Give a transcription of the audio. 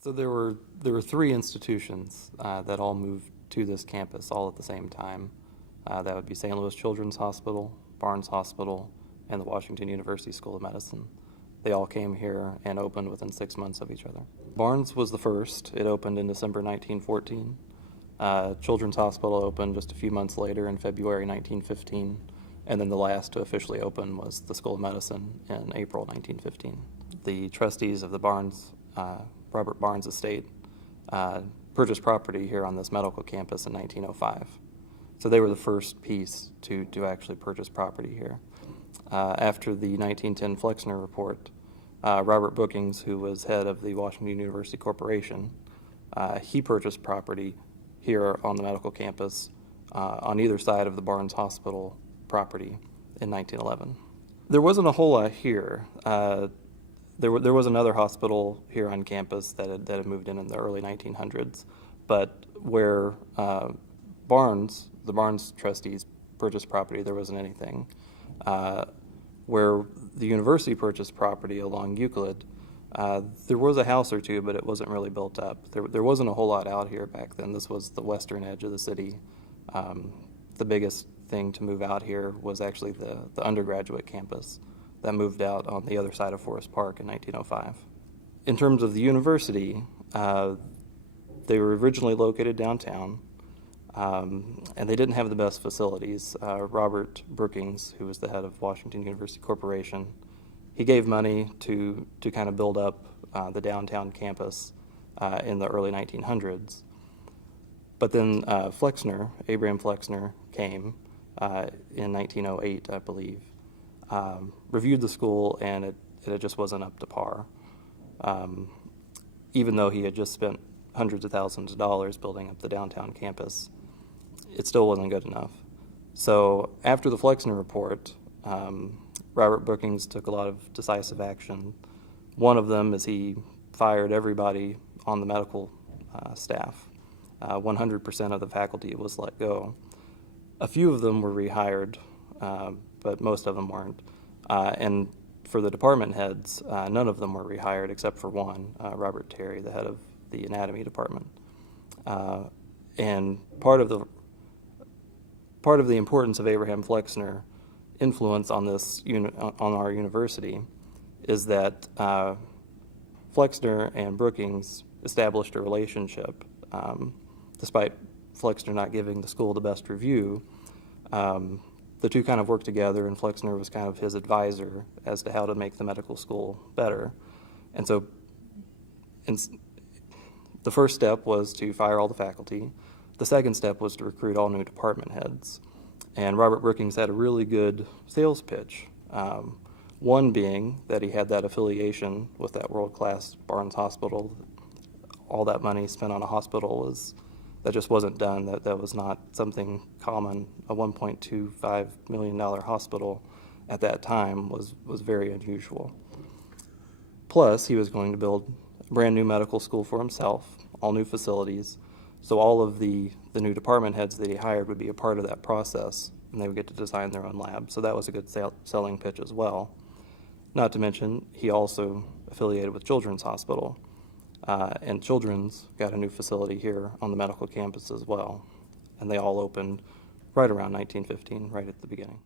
So there were three institutions that all moved to this campus all at the same time. That would be St. Louis Children's Hospital, Barnes Hospital, and the Washington University School of Medicine. They all came here and opened within 6 months of each other. Barnes was the first. It opened in December 1914. Children's Hospital opened just a few months later in February 1915. And then the last to officially open was the School of Medicine in April 1915. The trustees of the Robert Barnes estate purchased property here on this medical campus in 1905. So they were the first piece to actually purchase property here. After the 1910 Flexner report, Robert Brookings, who was head of the Washington University Corporation, he purchased property here on the medical campus on either side of the Barnes Hospital property in 1911. There wasn't a whole lot here. There was another hospital here on campus that had moved in the early 1900s, but where the Barnes trustees purchased property, there wasn't anything. Where the university purchased property along Euclid, there was a house or two, but it wasn't really built up. There wasn't a whole lot out here back then. This was the western edge of the city. The biggest thing to move out here was actually the undergraduate campus that moved out on the other side of Forest Park in 1905. In terms of the university, they were originally located downtown, and they didn't have the best facilities. Robert Brookings, who was the head of Washington University Corporation, he gave money to kind of build up the downtown campus in the early 1900s. But then Abraham Flexner came in 1908, I believe, reviewed the school, and it just wasn't up to par. Even though he had just spent hundreds of thousands of dollars building up the downtown campus, it still wasn't good enough. So after the Flexner report, Robert Brookings took a lot of decisive action. One of them is he fired everybody on the medical staff. 100% of the faculty was let go. A few of them were rehired, but most of them weren't. And for the department heads, none of them were rehired except for one, Robert Terry, the head of the anatomy department. And part of the importance of Abraham Flexner influence on our university is that Flexner and Brookings established a relationship. Despite Flexner not giving the school the best review, the two kind of worked together, and Flexner was kind of his advisor as to how to make the medical school better. And so the first step was to fire all the faculty. The second step was to recruit all new department heads. And Robert Brookings had a really good sales pitch. One being that he had that affiliation with that world-class Barnes Hospital. All that money spent on a hospital that just wasn't done. That was not something common. A $1.25 million hospital at that time was very unusual. Plus, he was going to build a brand new medical school for himself, all new facilities. So all of the new department heads that he hired would be a part of that process, and they would get to design their own lab. So that was a good selling pitch as well. Not to mention, he also affiliated with Children's Hospital. And Children's got a new facility here on the medical campus as well. And they all opened right around 1915, right at the beginning.